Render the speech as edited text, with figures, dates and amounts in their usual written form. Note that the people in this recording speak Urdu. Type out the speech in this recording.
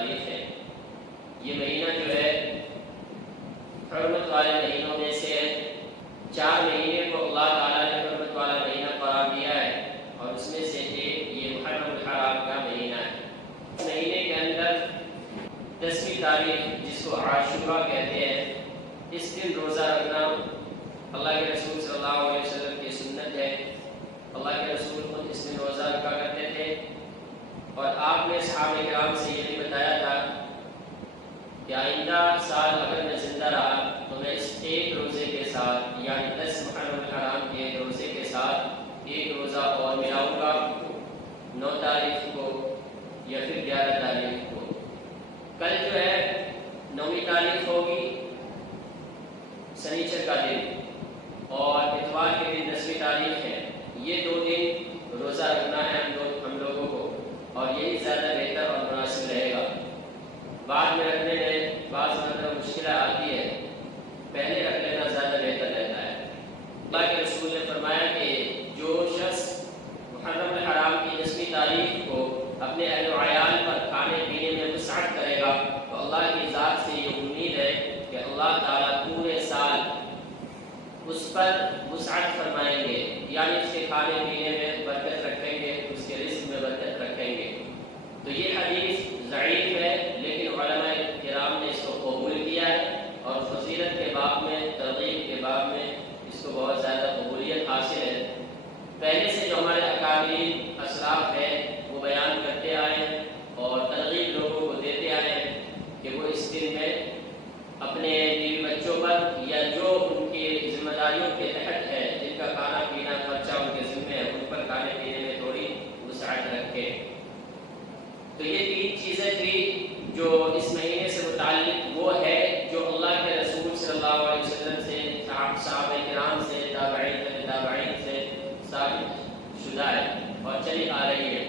تاریخ ہے۔ یہ مہینہ جو ہے حرمت والے مہینوں میں سے ہے۔ 4 مہینے کو اللہ تعالیٰ نے حرمت والا مہینہ قرار دیا ہے، اور اس میں سے ایک یہ محرم الحرام کا مہینہ ہے۔ اس مہینے کے اندر 10ویں تاریخ، جس کو عاشورہ کہتے ہیں، اس دن روزہ رکھنا اللہ کے رسول صلی اللہ علیہ وسلم کی سنت ہے۔ اللہ کے رسول خود اس دن روزہ رکھا کرتے تھے، اور آپ نے صحابہ کرام سے یہ بھی بتایا تھا کہ آئندہ سال اگر میں زندہ رہا تو میں اس ایک روزے کے ساتھ، یعنی 10 محرم الحرام کے روزے کے ساتھ ایک روزہ اور ملاؤں گا 9 تاریخ کو یا پھر 11 تاریخ کو۔ کل جو ہے 9ویں تاریخ ہوگی، سنیچر کا دن، اور اتوار کے دن 10ویں تاریخ ہے۔ یہ 2 دن روزہ رکھنا ہے ہم لوگوں کو، اور یہی زیادہ بہتر اور مناسب رہے گا۔ بعد میں رکھنے میں بعض مطلب مشکل آتی ہے، پہلے رکھ لینا زیادہ بہتر رہتا ہے۔ اللہ کے رسول نے فرمایا کہ جو شخص محرم الحرام کی 10ویں تاریخ کو اپنے اہل و عیال پر کھانے پینے میں وسعت کرے گا تو اللہ کی ذات سے یہ امید ہے کہ اللہ تعالیٰ پورے سال اس پر وسعت فرمائیں گے، یعنی اس کے کھانے پینے میں برکت رکھیں گے، اس کے رزق میں برکت رکھیں گے۔ تو یہ حدیث ضعیف ہے، لیکن علماء کرام نے اس کو قبول کیا ہے، اور فضیلت کے باب میں، ترغیب کے باب میں اس کو بہت زیادہ قبولیت حاصل ہے۔ پہلے سے جو ہمارے اکابرین اسلاف ہیں وہ بیان کرتے آئے ہیں اور ترغیب لوگوں کو دیتے آئے ہیں کہ وہ اس دن میں اپنے بیوی بچوں پر یا جو ان کی ذمہ داریوں کے تحت ہے، جن کا کھانا پینا خرچہ ان کے ذمہ ہے، ان پر کھانے پینے میں تھوڑی وسعت رکھے۔ تو یہ 3 چیزیں تھی جو اس مہینے سے متعلق وہ ہے جو اللہ کے رسول صلی اللہ علیہ وسلم سے، صحابہ کرام سے، تابعین سے ثابت شدہ ہے اور چلی آ رہی ہے۔